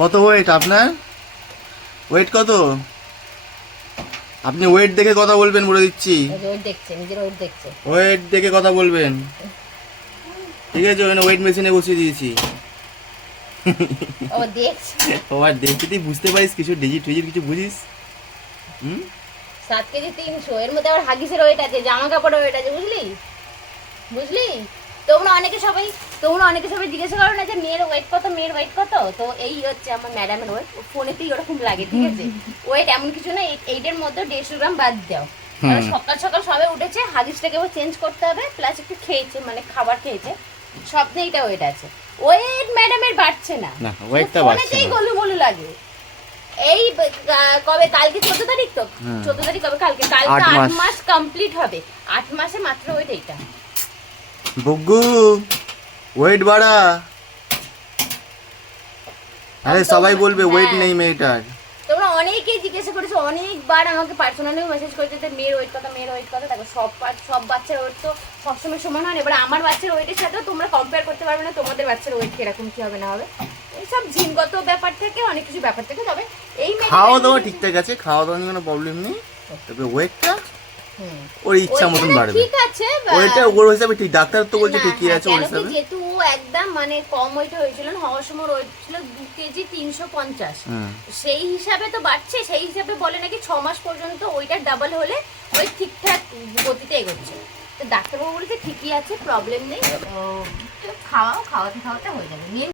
কত ওয়েট আপনার? ওয়েট কত? আপনি ওয়েট দেখে কথা বলবেন বলে দিচ্ছি। ওয়েট দেখছে নিজের ওয়েট দেখছে। ওয়েট দেখে কথা বলবেন। ঠিক আছে ওখানে ওয়েট মেশিনে বসিয়ে দিয়েছি। ও দেখছে। আর তুই বুঝতে পারিস কিছু ডিজিট ফিজিট কিছু বুঝিস? হুম? সাত কেজি তিনশো এর মধ্যে আবার হাগিসের ওয়েট আছে জামা কাপড়ের ওয়েট আছে বুঝলি? বুঝলি? তোমরা অনেকে সবাই তোমরা অনেকে সবাই জিজ্ঞাসা করো না যে মেয়ের ওয়েট কত মেয়ের ওয়েট কত? তো এই হচ্ছে আমার ম্যাডামের ওয়েট ফোনেতেই ওরকম লাগে ঠিক আছে? ওয়েট এমন কিছু না এই- এইটার মধ্যে দেড়শো গ্রাম বাদ দাও। সকাল সকাল সবে উঠেছে হাগিসটাকে চেঞ্জ করতে হবে প্লাস একটু খেয়েছে মানে খাবার খেয়েছে। সব নিয়ে এটা ওয়েট আছে। ওয়েট ম্যাডামের বাড়ছে না। না, weight টা বাড়ছে না। গলু গলু লাগে। এই কবে কালকে চোদ্দ তারিখ তো? চোদ্দ তারিখ কবে? কালকে কালকে আট মাস। কমপ্লিট হবে। আট মাসে মাত্র ওইটা এইটা। বুগ্গু ওয়েট বাড়া। আরে সবাই বলবে ওয়েট হ্যাঁ। নেই মেয়েটার। তোমরা অনেকেই জিজ্ঞাসা করেছ অনেকবার আমাকে পার্সোনালি মেসেজ করেছে যে মেয়ের ওয়েট কত মেয়ের ওয়েট কত দেখো সব সব বাচ্চার ওয়েট তো সবসময় সমান হয় না। এবার আমার বাচ্চার ওয়েটের সাথেও তোমরা কম্পেয়ার করতে পারবে না তোমাদের বাচ্চার ওয়েট কীরকম কি হবে না হবে। এইসব জিনগত ব্যাপার থেকে অনেক কিছু ব্যাপার থেকে তবে এই খাওয়া দাওয়া ঠিকঠাক আছে খাওয়া দাওয়া নিয়ে কোনো প্রবলেম নেই। তবে ওয়েটটা ওর ইচ্ছা মতন বাড়বে। ঠিক আছে ওয়েটটা ওর হিসাবে ঠিক ডাক্তার তো বলছে ঠিকই আছে ওর হিসাবে। যেহেতু একদম মানে কম ওয়েট হয়েছিল হওয়ার সময় ওয়েট ছিল দু কেজি তিনশো পঞ্চাশ। সেই হিসাবে তো বাড়ছে সেই হিসাবে বলে নাকি ছ মাস পর্যন্ত ওইটা ডাবল হলে ওই ঠিকঠাক গতিতে এগোচ্ছে। তো ডাক্তারবাবু বলেছে ঠিকই আছে প্রবলেম নেই খাওয়াও খাওয়াতে খাওয়াতে হয়ে যাবে।